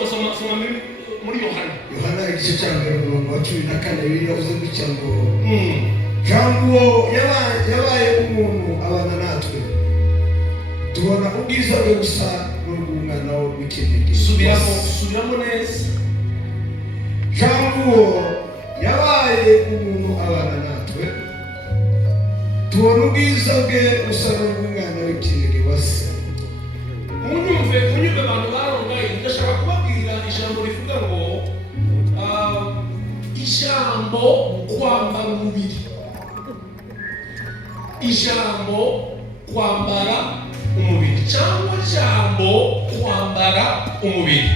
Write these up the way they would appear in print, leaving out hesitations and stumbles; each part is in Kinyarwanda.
soma muri Yohana igice cya mbere umurongo wa 14 biravuze gutya ngo jambo yabaye umuntu abana natwe tubona ubwiza bwe gusa n'umwana w'ikinege. subiramo neza. jambo yabaye umuntu abana natwe tubona ubwiza bwe gusa n'umwana w'ikinege wase. Munyumve abantu barongaye, ndashaka kubabwira ijambo rivuga ngo ijambo kwambara umubiri. Ijambo kwambara umubiri cyangwa ijambo kwambara umubiri.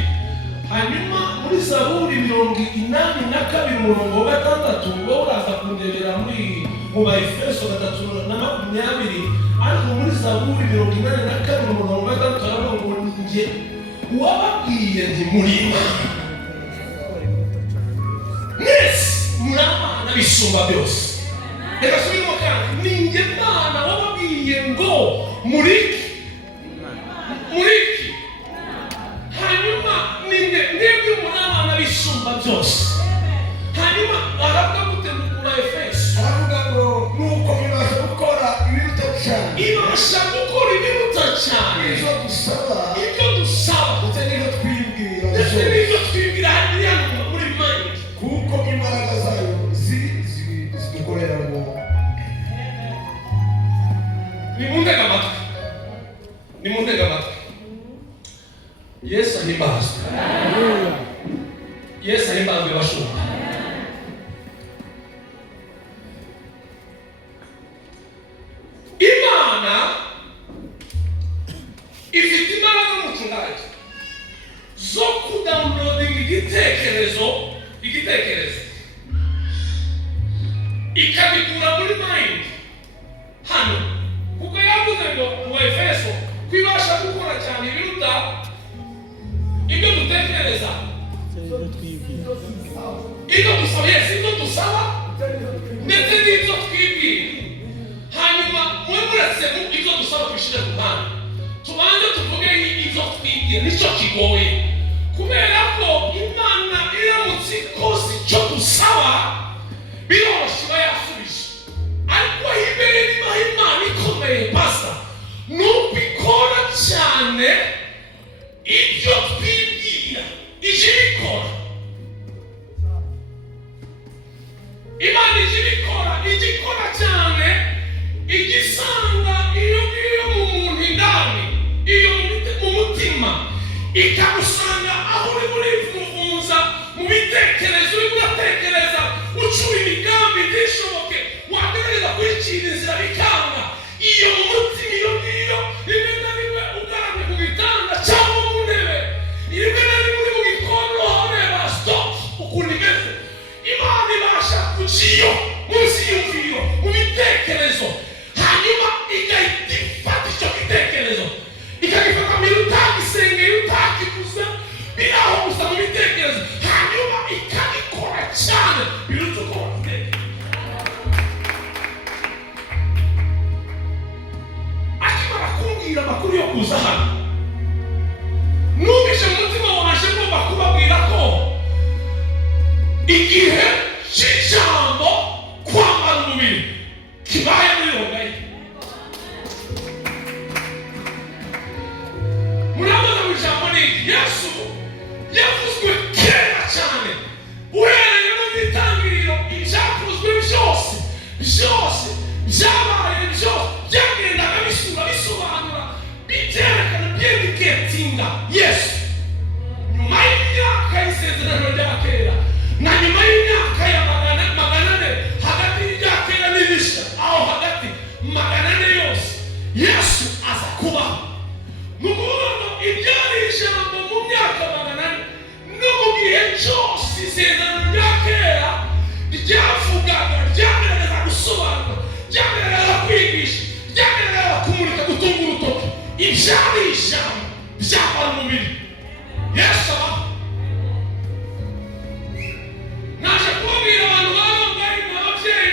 Hanyuma muri Zaburi 82 umurongo wa 6 wowe uraza kundebera mu Efeso 3:20, ariko muri Zaburi 82 umurongo wa 6 aravuga ngo nje wababwiye nti muri Imana mwese muri abana bisumba byose. Reka subiremo kandi ninjye Mana wababwiye ngo muri hanyuma ninjye muri abana bisumba byose. Hanyuma aravuga gute mu Efeso? Aravuga ngo nuko ibasha gukora ibiruta cyane. Ibasha gukora ibiruta cyane. Ibyo dusaba ndetse n'ibyo twibwira hariya muri mind. Kuko imbaraga zayo zidukorera ngo nimundega amatwi. Yesu ahimbazwe. Yesu ahimbazwe bashumba. Imana ifite imbaraga mu cyungaje zo kudownloading igitekerezo ikabikura muri mind hano, kuko yavuze ngo mu Efeso kwibasha gukora cyane ibiruta ibyo dutekereza, ibyo dusaba ndetse n'ibyo twibwira. Hanyuma mwemuretse ibyo dusaba twishire ku mpande, tubanze tuvuge ibyo twibwira. Nicyo kigoye, kubera ko Imana iramutse ikoze icyo dusaba biroroshye iba yasubije. Ariko imbere niba Imana ikomeye pasta nuko ikora cyane ibyo twibwira ije ikora. Imana ije ikora cyane igisanga iyo mu muntu indani, iyo mu mutima, ikamusanga aho uri murivuza mu bitekerezo uri muratekereza ucura imigambi ntishoboke, wagerageza kwicira inzira bikanga. Iyo mu mutima iyo rimwe na rimwe ugaramye ku gitanda cyangwa mu ntebe, rimwe na rimwe uri mu gikoni ureba stop ukuntu imeze, Imana ibasha kuciyo munsi y'umviro mu bitekerezo, hanyuma igahita ifata icyo gitekerezo ikagifata mu utagisengera utakikuza biraho gusa mu bitekerezo, hanyuma ikabikora cyane biruta uko watekereza. Akimara kumbwira amakuru yo kuza hano, numvise mu mutima waje ngomba kubabwira ko igihe cy'ijambo kwambara umubiri kibaye muri Yohana. Murabona mu ijambo ni Yesu yavuzwe kera cyane, uhereye mu itangiriro ibyavuzwe byose byabaye byagendaga bisobanura byerekana byendiketinga Yesu nyuma y'imyaka y'isezerano rya kera na nyuma y'imyaka ya magana ane hagati y'irya kera n'ibishya, aho hagati magana ane yose Yesu aza kubaho. Mu kuvuga ibyari ijambo mu myaka magana ane no mu gihe cyose isezerano rya kera ryavugaga, ryagerageza gusobanura, ryagerageza kwigisha, ryagerageza kumurika, gutunga urutoki, ibyari ijambo byambara umubiri. Yesu abaho. Naje kubabwira abantu barongaye n'ababyeyi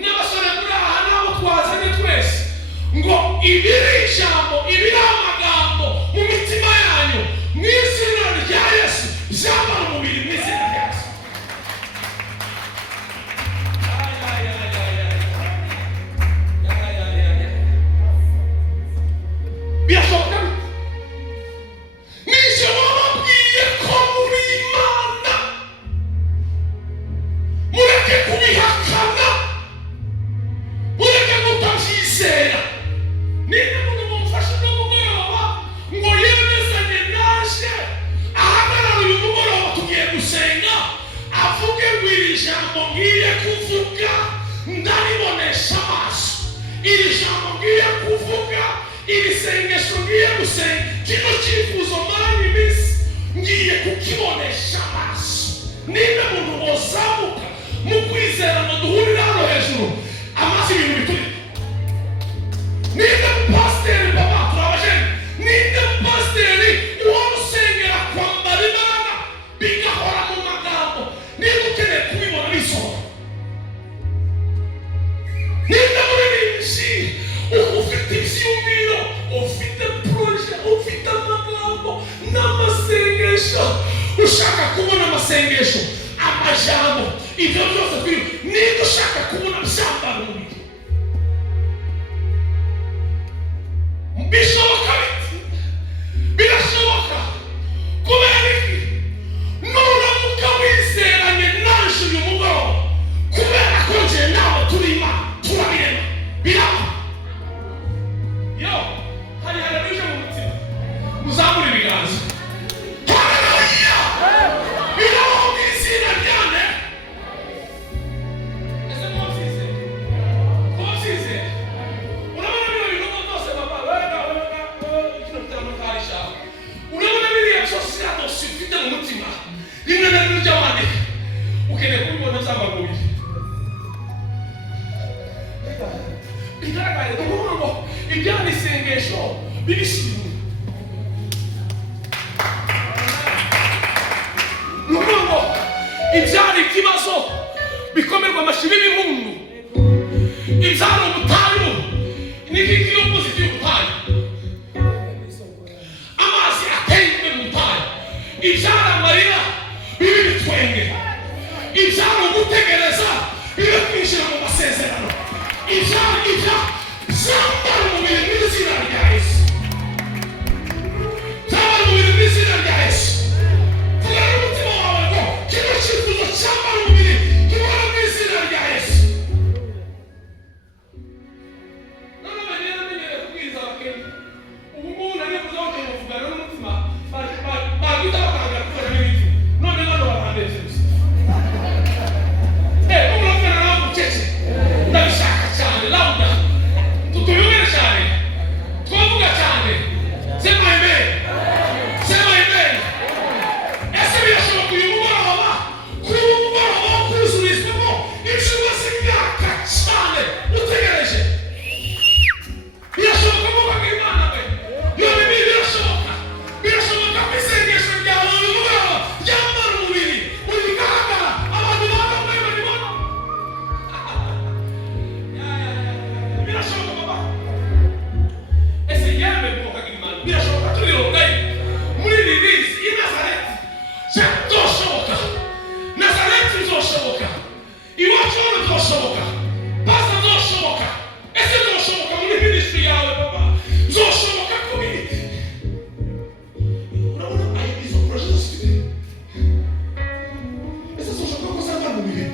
n'abasore muri aha n'abo twazanye twese ngo ibiri ijambo, ibiri amagambo mu mitima yanyu mu izina rya Yesu iri jambo ngiye kuvuga ndaribonesha amaso. Iri jambo ngiye kuvuga, iri sengesho ngiye gusenga, kino cyifuzo maranye iminsi ngiye kukibonesha amaso. Niba muntu ozamuka mu kwizera ngo duhurire hano hejuru amaso ibintu bituri. Niba pasiteri baba turabajeni, niba pasiteri uwarusengera kwambara imana bigahora mu magambo, niba ukeneye kubibona bisohoka. Niba muririmvyi ufite ivyumviro, ufite proje, ufite amagambo n'amasengesho, ushaka kubona amasengesho, amajambo, ibyo byose twiri, niba ushaka kubona byambara umubiri, bishoboka biti, birashoboka. Kubera iki? Nuramuka wizeranye nanje uyu mugoroba, kubera ko nje nawe turi Imana, turabirema biraba. Yo, hari bije mu mutima, muzamure ibiganza. Haleluya! Biraba mu izina ryane. Ese mwumvise? Mwumvise? Urabona bino bintu byose baba, wenda kino bitandukanye. Urabona biriya byose byose ufite mu mutima, rimwe na rimwe by'abandika, ukeneye kubibona by'amaguru. Bigaragara kuvuga ngo ibyari isengesho bibishimye. Nukuvuga ngo ibyari ikibazo bikomerwa amashyi y'ibihundu, ibyari ubutayu n'igiki y'opposite y'ubutayu, amazi ateye imbere mu butayu, ibyari amarira bibi bitwenge, ibyari ugutegereza bibe kwinjira mu masezerano, ibyari byambara umubiri n'izina rya Yesu, byambara umubiri n'izina rya Yesu. Vugana n'umutima wawe ngo kino cyifuzo cyambara umubiri kibona mu izina rya Yesu. None bagenda menyere kubwiriza bakenda, ubu ngubu nari kuzongera kuvugana n'umutima bagita bakanga gukora n'ibiti, none bano barandeze gusa. Umurapfana nawe bucece ndabishaka cyane lauda tutuyumire cyane twavuga cyane. Sema amen, sema amen. Ese birashoboka uyu mugoroba kuba umugoroba wo kuzurizwamo inshuro z'imyaka cyane utegereje? Birashoboka ko uvuga Imana we, iyo bibi birashoboka. Birashoboka ko isengesho ryawe uyu mugoroba ryambara umubiri ubigaragara, abantu bambaye babibona. Birashoboka baba. Ese yewe muvuga Imana, birashoboka turirongaye muri ibi bizi i Nazareti. Byoshoboka, Nazareti bizoshoboka, iwacu hano bizoshoboka, pasta bizoshoboka. Ese bizoshoboka muri ministry yawe baba, bizoshoboka ko biri. Urabona ayo izo projet zose ese bizoshoboka ko zambara umubiri.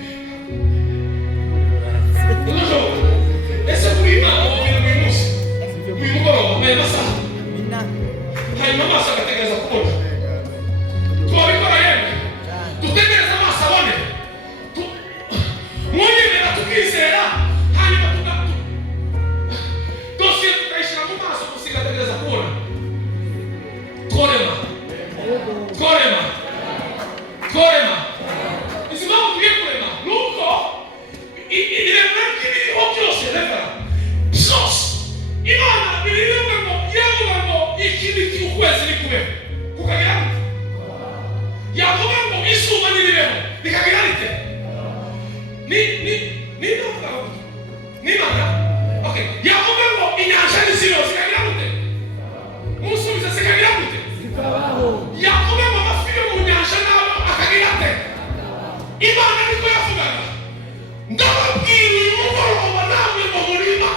Ese kuri Imana uyu munsi, uyu mugoroba aya masaha, hanyuma amaso agategereza kubona. Twabikora yemwe, dutegereza amaso abone, mwonyemera tukizera, hanyuma dosiye tukayishyira mu maso gusa igategereza kubona. Tworema, tworema, tworema. Izi mpamvu tugiye kurema nuko iremwa ry'ibiriho byose revera byose Imana birivuga ngo yavuga ngo iki ni ukwezi ni kubeho kukagira gute, yavuga ngo izuba niribeho rikagira rite, ni ndavuga gute, ni Imana. Okay, yavuga ngo inyanja n'izibeho zikagira gute, musubiza zikagira gute, yavuga ngo amafi yo mu nyanja nawe akagira ate. Imana niko yavugaga. Ndababwira uyu mugoroba namwe ngo murima,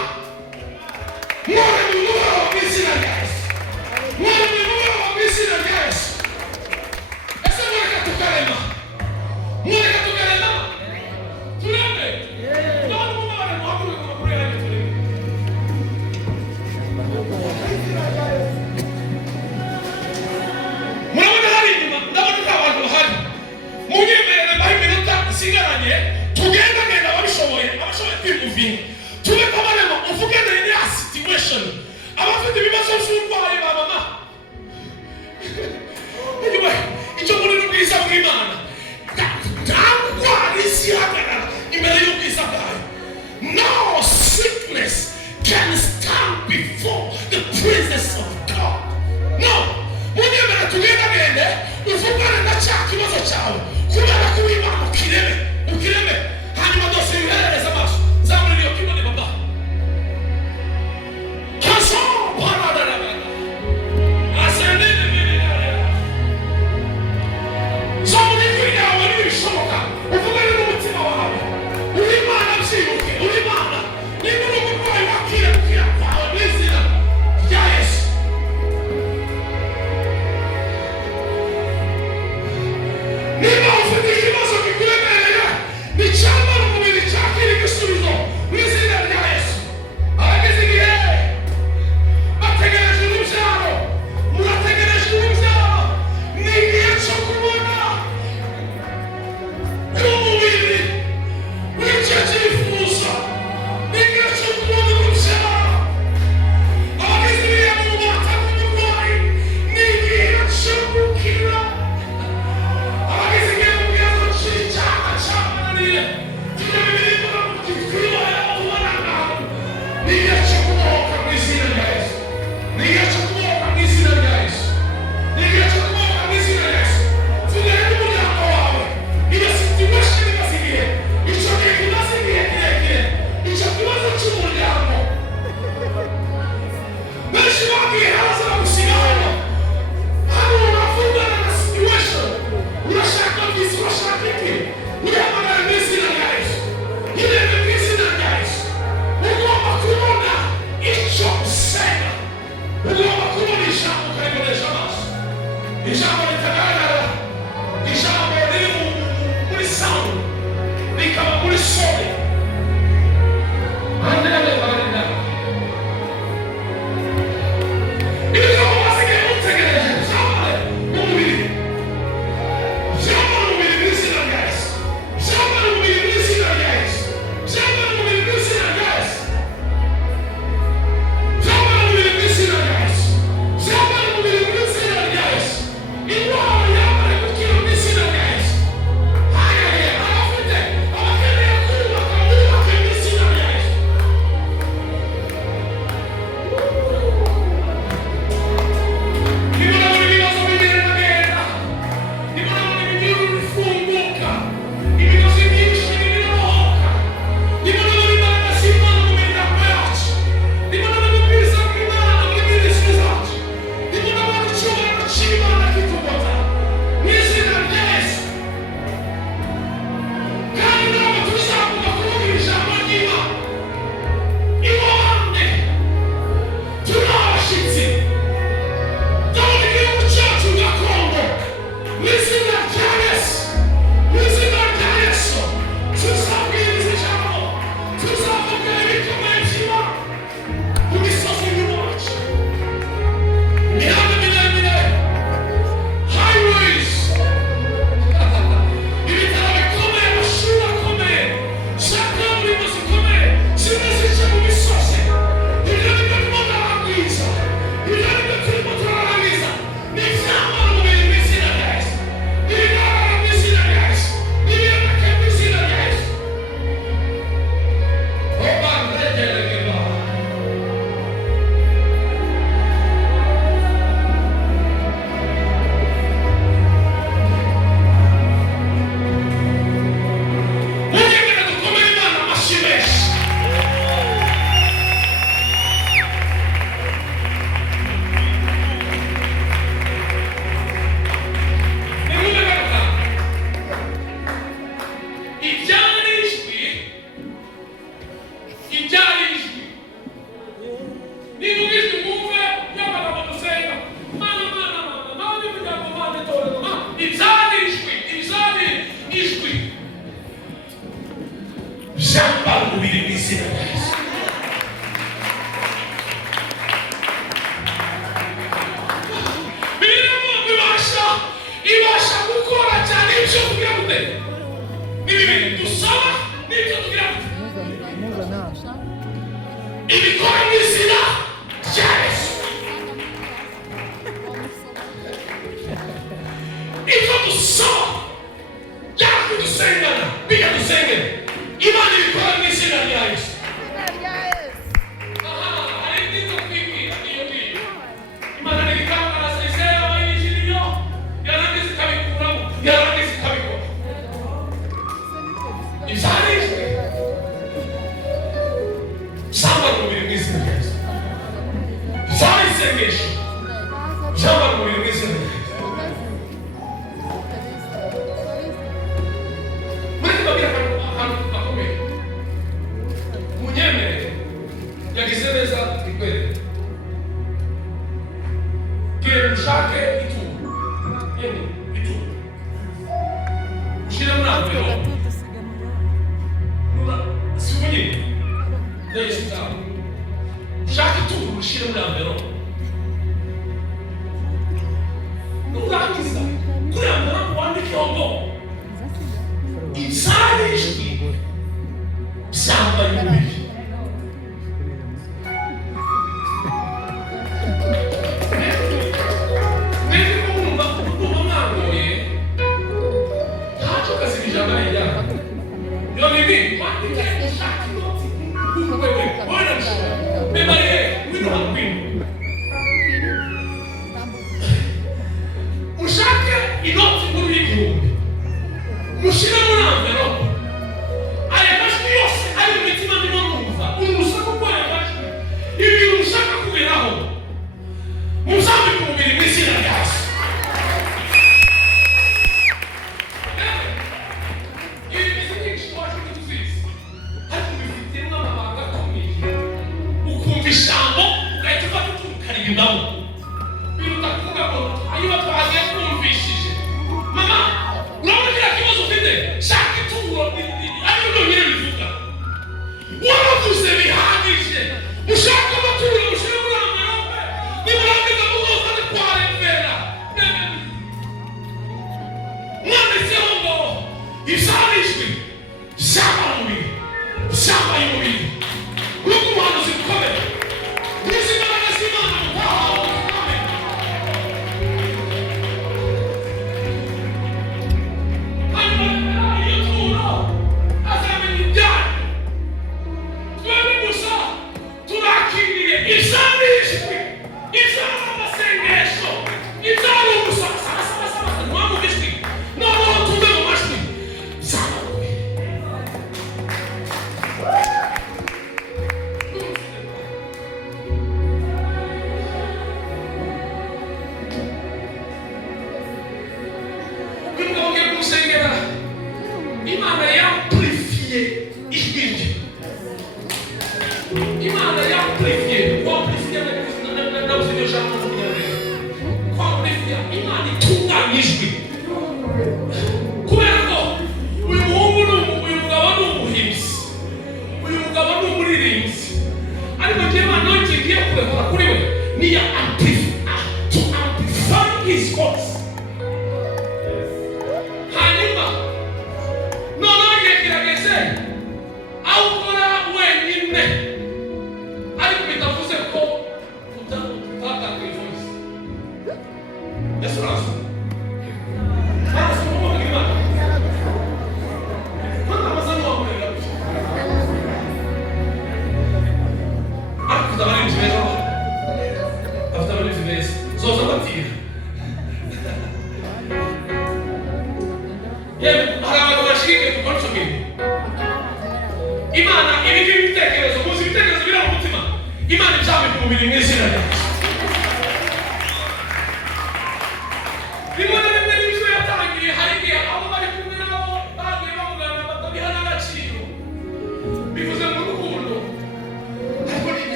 mwore mu mugoroba mu izina rya Yesu, mwore mu mugoroba mu izina rya Yesu. Ese mureka tukarema, mureka tukarema, tureme. None mubabare muhaguruke ku makuru yanyu tureme. tugenda genda abashoboye kwimuvinga tube kabarema uvugana in a situation abafite ibibazo by'uburwayi ba mama anyway icyo muri n'ubwiza bw'Imana ndangwa isihagarara imbere y'ubwiza bwayo. No sickness can stand before the presence of God. No, munyemera tugenda gende uvugana na cya kibazo cyawe kubera ko Imana ukireme hanyuma dose yuherereza amaso zamuri iyo kibone baba kaso paradara asende n'ibirare zamuri yawe n'ibishoboka uvugana n'umutima wawe uri Imana byibuke uri Imana niba uri umurwayi wakira kwawe n'izina rya Yesu. Niba ufite ikibazo kikuremereye nicyambara umubiri cyakira igisubizo mu izina rya Yesu. Abageze igihe bategereje urubyaro murategereje urubyaro ni igihe cyo kubona umubiri w'icyo cyifuzo ni igihe cyo kubona urubyaro. Abageze igihe mu bubata bw'umurwayi ni igihe cyo gukira. ibasha gukora cyane ibyo kugira ngo ni ibintu dusaba ibikora mu izina rya Yesu. Ibyo dusaba cyangwa dusengana bijya dusengera Imana ibikora mu izina rya Yesu. Hari ibyiza kwibwira iyo ngiyo Imana ntibitangaza Isirayeli abayinjiriyo yarangiza ikabikuramo yarangiza ikabikora ibyarishwe samba umubiri mu izina rya Yesu. Samba isengesho samba umubiri mu izina rya Yesu. Muri babiri ahantu akomeye munyemere yagize neza ikwere kire ushake ituru yeni ituru ushire muri ambero simunye Yesu tawe ushake ituru ushire muri ambero nurangiza kuri ambero wandike ngo insarishwi samba y'umubiri.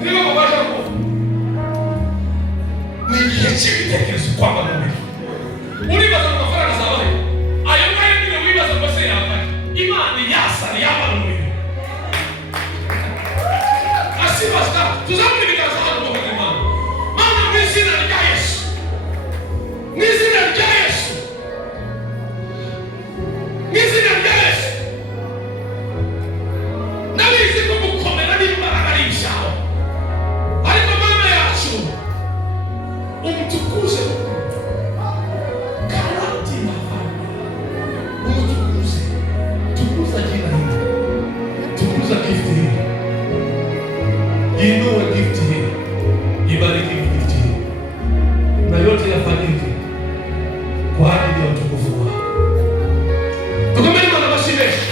Prima kwa ajili ya utukufu wako. Tukomeni na basi beshi.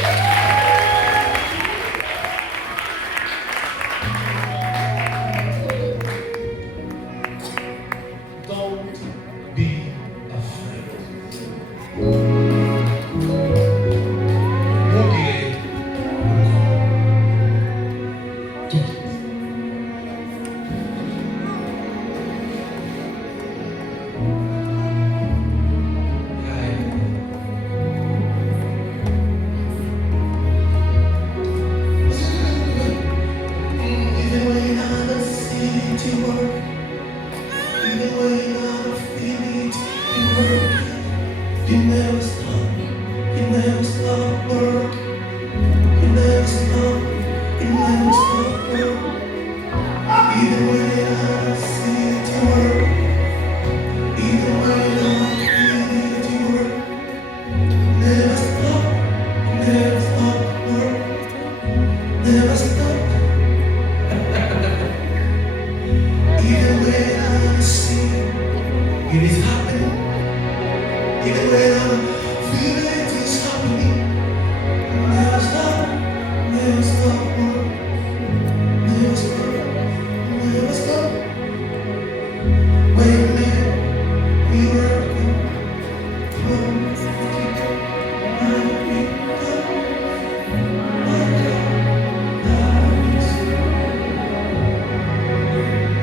Don't be afraid. You never stop, you never stop working. You never stop, you never stop working. Even when I see it work, even when I feel it work. Never stop, never stop working. Never stop. Even when I see it is happening. Even when I feel it is happening, never stop, never stop, never stop, never stop. When we work,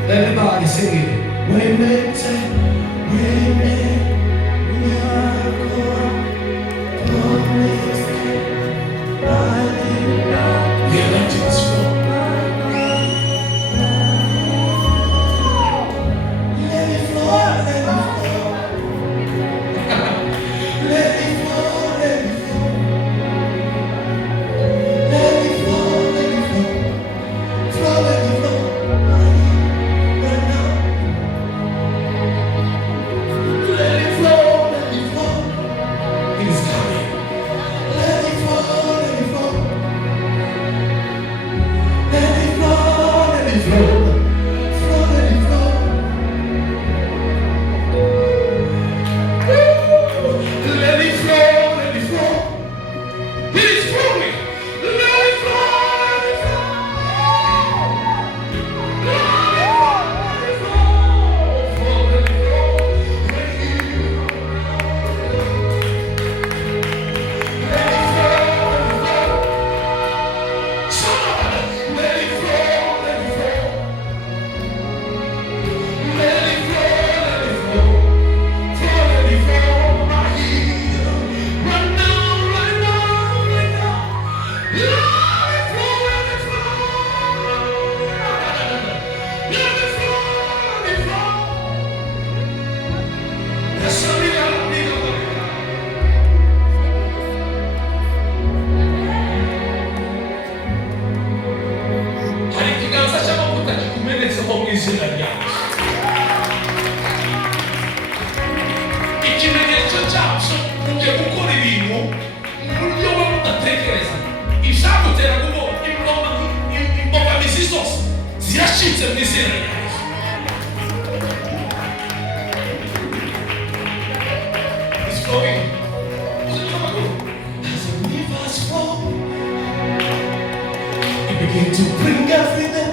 everybody sing it. When they say, when they ikimenyetso cyacu ugiye gukora ibintu mu buryo bwo kudatekereza ishakutera kubo imbogamizi zose zirashitse mu izina rya Yesu. It's flowing. As the rivers flow, it begin to bring everything